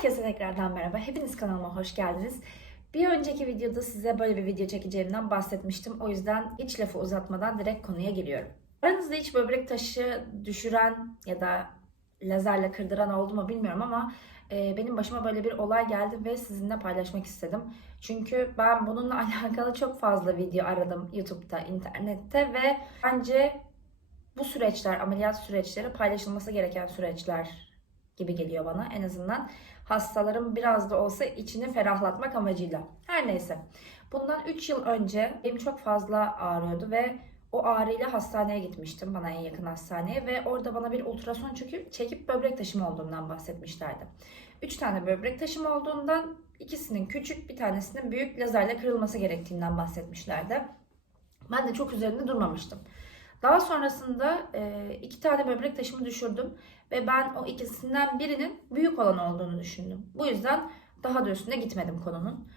Herkese tekrardan merhaba. Hepiniz kanalıma hoş geldiniz. Bir önceki videoda size böyle bir video çekeceğimden bahsetmiştim. O yüzden hiç lafı uzatmadan direkt konuya giriyorum. Aranızda hiç böbrek taşı düşüren ya da lazerle kırdıran oldu mu bilmiyorum ama e, benim başıma böyle bir olay geldi ve sizinle paylaşmak istedim. Çünkü ben bununla alakalı çok fazla video aradım YouTube'da, internette ve bence bu süreçler, ameliyat süreçleri paylaşılması gereken süreçler gibi geliyor bana en azından. Hastaların biraz da olsa içini ferahlatmak amacıyla. Her neyse. Bundan 3 yıl önce benim çok fazla ağrıyordu ve o ağrıyla hastaneye gitmiştim bana en yakın hastaneye ve orada bana bir ultrason çekip, çekip böbrek taşım olduğundan bahsetmişlerdi. 3 tane böbrek taşım olduğundan ikisinin küçük bir tanesinin büyük lazerle kırılması gerektiğinden bahsetmişlerdi. Ben de çok üzerinde durmamıştım. Daha sonrasında e, iki tane böbrek taşımı düşürdüm ve ben o ikisinden birinin büyük olan olduğunu düşündüm. Bu yüzden daha da üstüne gitmedim konunun.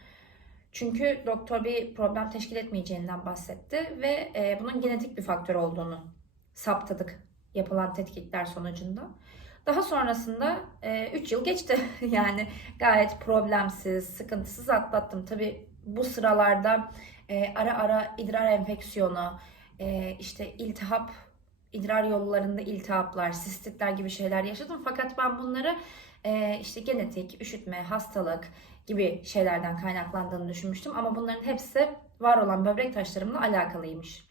Çünkü doktor bir problem teşkil etmeyeceğinden bahsetti ve e, bunun genetik bir faktör olduğunu saptadık yapılan tetkikler sonucunda. Daha sonrasında 3 yıl geçti. yani gayet problemsiz, sıkıntısız atlattım. Tabi bu sıralarda e, ara ara idrar enfeksiyonu, e, işte iltihap, idrar yollarında iltihaplar, sistitler gibi şeyler yaşadım. Fakat ben bunları e, işte genetik, üşütme, hastalık gibi şeylerden kaynaklandığını düşünmüştüm. Ama bunların hepsi var olan böbrek taşlarımla alakalıymış.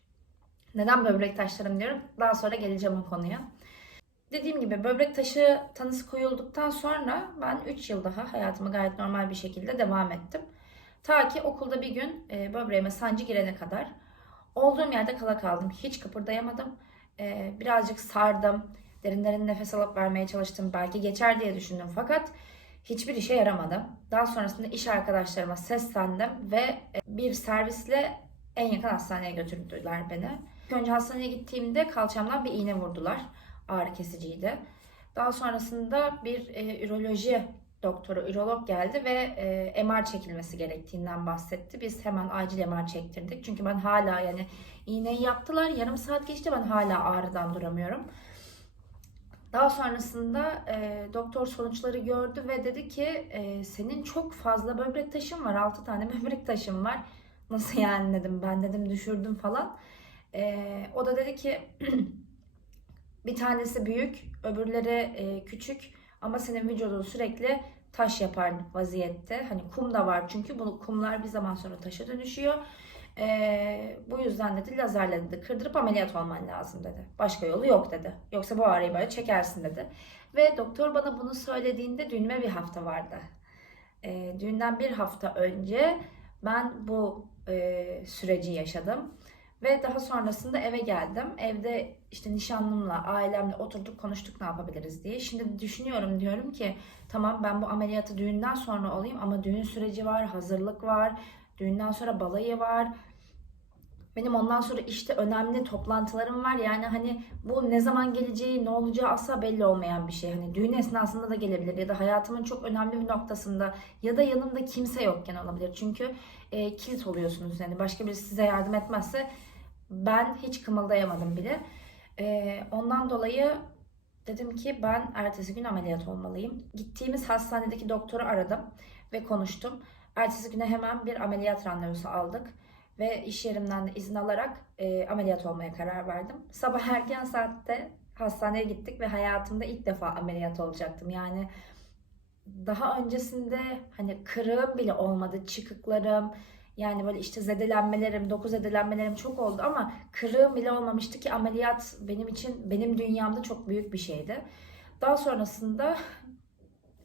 Neden böbrek taşlarım diyorum? Daha sonra geleceğim o konuya. Dediğim gibi böbrek taşı tanısı koyulduktan sonra ben 3 yıl daha hayatımı gayet normal bir şekilde devam ettim. Ta ki okulda bir gün e, böbreğime sancı girene kadar olduğum yerde kala kaldım. Hiç kıpırdayamadım. E, birazcık sardım. Derin derin nefes alıp vermeye çalıştım. Belki geçer diye düşündüm fakat hiçbir işe yaramadı. Daha sonrasında iş arkadaşlarıma seslendim ve bir servisle en yakın hastaneye götürdüler beni. Önce hastaneye gittiğimde kalçamdan bir iğne vurdular. Ağrı kesiciydi. Daha sonrasında bir e, üroloji doktoru, ürolog geldi ve e, MR çekilmesi gerektiğinden bahsetti. Biz hemen acil MR çektirdik. Çünkü ben hala yani iğneyi yaptılar. Yarım saat geçti ben hala ağrıdan duramıyorum. Daha sonrasında e, doktor sonuçları gördü ve dedi ki e, senin çok fazla böbrek taşın var. 6 tane böbrek taşın var. Nasıl yani dedim ben dedim düşürdüm falan. E, o da dedi ki bir tanesi büyük öbürleri e, küçük ama senin vücudun sürekli taş yapar vaziyette. Hani kum da var çünkü bu kumlar bir zaman sonra taşa dönüşüyor. Ee, bu yüzden dedi lazerle dedi kırdırıp ameliyat olman lazım dedi. Başka yolu yok dedi. Yoksa bu ağrıyı böyle çekersin dedi. Ve doktor bana bunu söylediğinde düğünüme bir hafta vardı. Ee, düğünden bir hafta önce ben bu e, süreci yaşadım. Ve daha sonrasında eve geldim. Evde işte nişanlımla, ailemle oturduk konuştuk ne yapabiliriz diye. Şimdi düşünüyorum diyorum ki tamam ben bu ameliyatı düğünden sonra olayım ama düğün süreci var, hazırlık var. Düğünden sonra balayı var. Benim ondan sonra işte önemli toplantılarım var. Yani hani bu ne zaman geleceği, ne olacağı asla belli olmayan bir şey. Hani düğün esnasında da gelebilir ya da hayatımın çok önemli bir noktasında ya da yanımda kimse yokken olabilir. Çünkü e, kilit oluyorsunuz. Yani başka birisi size yardım etmezse ben hiç kımıldayamadım bile. E, ondan dolayı dedim ki ben ertesi gün ameliyat olmalıyım. Gittiğimiz hastanedeki doktoru aradım ve konuştum. Ertesi güne hemen bir ameliyat randevusu aldık ve iş yerimden de izin alarak e, ameliyat olmaya karar verdim. Sabah erken saatte hastaneye gittik ve hayatımda ilk defa ameliyat olacaktım. Yani daha öncesinde hani kırığım bile olmadı, çıkıklarım, yani böyle işte zedelenmelerim, doku zedelenmelerim çok oldu ama kırığım bile olmamıştı ki ameliyat benim için, benim dünyamda çok büyük bir şeydi. Daha sonrasında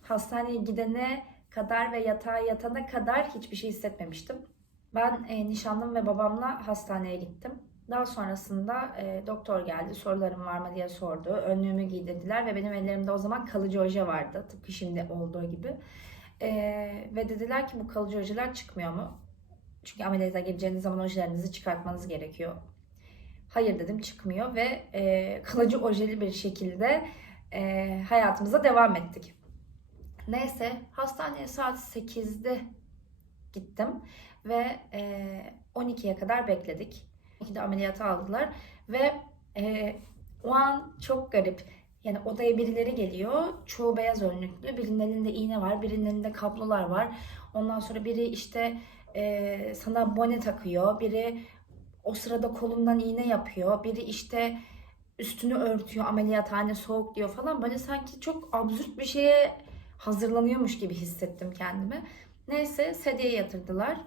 hastaneye gidene kadar ve yatağa yatana kadar hiçbir şey hissetmemiştim. Ben e, nişanlım ve babamla hastaneye gittim. Daha sonrasında e, doktor geldi, sorularım var mı diye sordu. Önlüğümü giydirdiler ve benim ellerimde o zaman kalıcı oje vardı. Tıpkı şimdi olduğu gibi. E, ve dediler ki bu kalıcı ojeler çıkmıyor mu? Çünkü ameliyata gireceğiniz zaman ojelerinizi çıkartmanız gerekiyor. Hayır dedim çıkmıyor ve e, kalıcı ojeli bir şekilde e, hayatımıza devam ettik. Neyse hastaneye saat 8'de gittim ve e, 12'ye kadar bekledik. 12'de ameliyata aldılar ve e, o an çok garip. Yani odaya birileri geliyor. Çoğu beyaz önlüklü. Birinin elinde iğne var. Birinin elinde kablolar var. Ondan sonra biri işte e, sana bone takıyor. Biri o sırada kolundan iğne yapıyor. Biri işte üstünü örtüyor. Ameliyathane soğuk diyor falan. Böyle sanki çok absürt bir şeye hazırlanıyormuş gibi hissettim kendimi. Neyse sedyeye yatırdılar.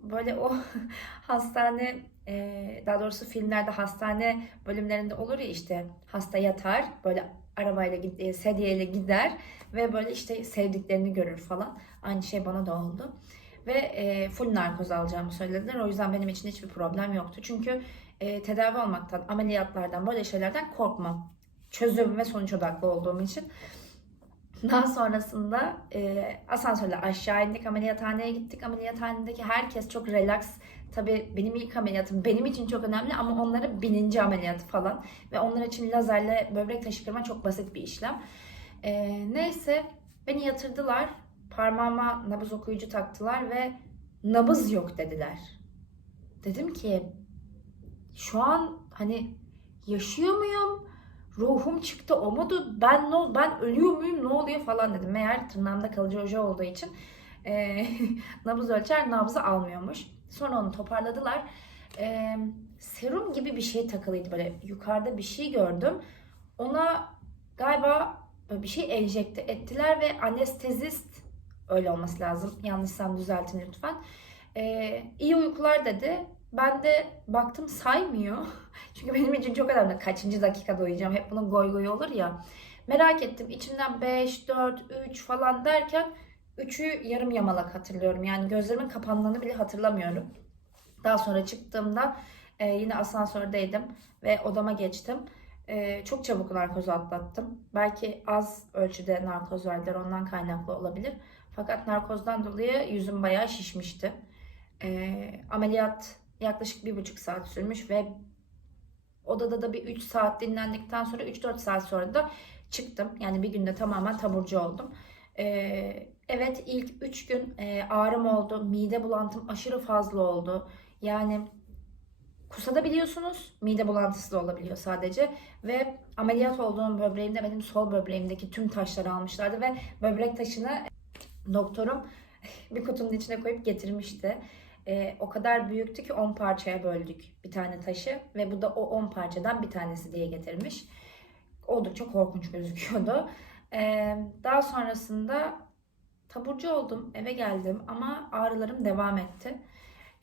Böyle o hastane e, daha doğrusu filmlerde hastane bölümlerinde olur ya işte hasta yatar böyle arabayla sedyeyle gider ve böyle işte sevdiklerini görür falan. Aynı şey bana da oldu. Ve e, full narkoz alacağımı söylediler. O yüzden benim için hiçbir problem yoktu. Çünkü e, tedavi olmaktan, ameliyatlardan, böyle şeylerden korkmam. Çözüm ve sonuç odaklı olduğum için. Daha sonrasında e, asansörle aşağı indik, ameliyathaneye gittik. Ameliyathanedeki herkes çok relax. Tabii benim ilk ameliyatım benim için çok önemli ama onların bininci ameliyatı falan. Ve onlar için lazerle böbrek taşı kırma çok basit bir işlem. E, neyse beni yatırdılar. Parmağıma nabız okuyucu taktılar ve nabız yok dediler. Dedim ki şu an hani yaşıyor muyum? Ruhum çıktı o mudur? Ben ne ben ölüyor muyum? Ne oluyor falan dedim. Meğer tırnağımda kalıcı oje olduğu için e, nabız ölçer nabzı almıyormuş. Sonra onu toparladılar. E, serum gibi bir şey takılıydı böyle yukarıda bir şey gördüm. Ona galiba bir şey enjekte ettiler ve anestezist öyle olması lazım. Yanlışsam düzeltin lütfen. E, iyi uykular dedi. Ben de baktım saymıyor. Çünkü benim için çok önemli. Kaçıncı dakikada uyuyacağım? Hep bunun goy goy olur ya. Merak ettim. İçimden 5, 4, 3 falan derken 3'ü yarım yamalak hatırlıyorum. Yani gözlerimin kapandığını bile hatırlamıyorum. Daha sonra çıktığımda e, yine asansördeydim ve odama geçtim. E, çok çabuk narkoz atlattım. Belki az ölçüde narkoz verdiler ondan kaynaklı olabilir. Fakat narkozdan dolayı yüzüm bayağı şişmişti. E, ameliyat yaklaşık bir buçuk saat sürmüş ve odada da bir 3 saat dinlendikten sonra 3-4 saat sonra da çıktım. Yani bir günde tamamen taburcu oldum. Ee, evet ilk 3 gün e, ağrım oldu. Mide bulantım aşırı fazla oldu. Yani kusabiliyorsunuz. Mide bulantısı da olabiliyor sadece. Ve ameliyat olduğum böbreğimde benim sol böbreğimdeki tüm taşları almışlardı ve böbrek taşını doktorum bir kutunun içine koyup getirmişti. Ee, o kadar büyüktü ki 10 parçaya böldük bir tane taşı ve bu da o 10 parçadan bir tanesi diye getirmiş. Oldukça korkunç gözüküyordu. Ee, daha sonrasında taburcu oldum, eve geldim ama ağrılarım devam etti.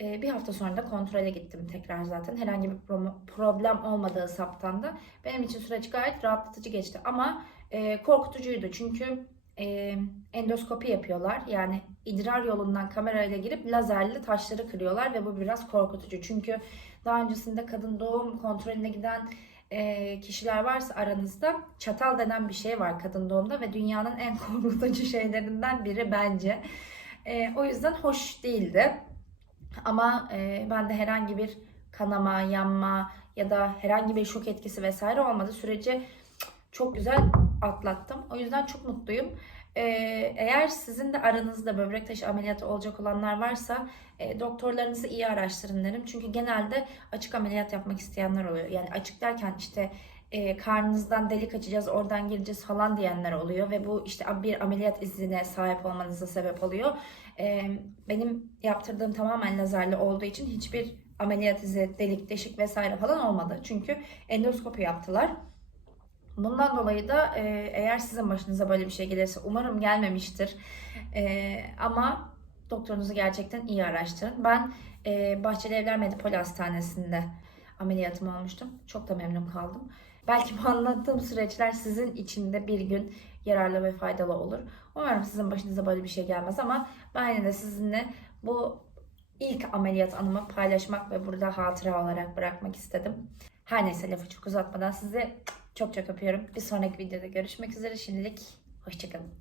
Ee, bir hafta sonra da kontrole gittim tekrar zaten. Herhangi bir pro- problem olmadığı saptandı. Benim için süreç gayet rahatlatıcı geçti ama e, korkutucuydu çünkü e, endoskopi yapıyorlar. Yani idrar yolundan kamerayla girip lazerli taşları kırıyorlar ve bu biraz korkutucu. Çünkü daha öncesinde kadın doğum kontrolüne giden e, kişiler varsa aranızda çatal denen bir şey var kadın doğumda ve dünyanın en korkutucu şeylerinden biri bence. E, o yüzden hoş değildi. Ama e, ben de herhangi bir kanama, yanma ya da herhangi bir şok etkisi vesaire olmadı. Süreci çok güzel atlattım. O yüzden çok mutluyum. Ee, eğer sizin de aranızda böbrek taşı ameliyatı olacak olanlar varsa e, doktorlarınızı iyi araştırın derim. Çünkü genelde açık ameliyat yapmak isteyenler oluyor. Yani açık derken işte e, karnınızdan delik açacağız, oradan gireceğiz falan diyenler oluyor ve bu işte bir ameliyat iznine sahip olmanıza sebep oluyor. E, benim yaptırdığım tamamen lazerli olduğu için hiçbir ameliyat izi, delik, deşik vesaire falan olmadı. Çünkü endoskopi yaptılar. Bundan dolayı da e, eğer sizin başınıza böyle bir şey gelirse umarım gelmemiştir. E, ama doktorunuzu gerçekten iyi araştırın. Ben e, Bahçeli Evler Medipol Hastanesi'nde ameliyatım olmuştum. Çok da memnun kaldım. Belki bu anlattığım süreçler sizin için de bir gün yararlı ve faydalı olur. Umarım sizin başınıza böyle bir şey gelmez ama ben yine de sizinle bu ilk ameliyat anımı paylaşmak ve burada hatıra olarak bırakmak istedim. Her neyse lafı çok uzatmadan sizi çok çok öpüyorum. Bir sonraki videoda görüşmek üzere. Şimdilik hoşçakalın.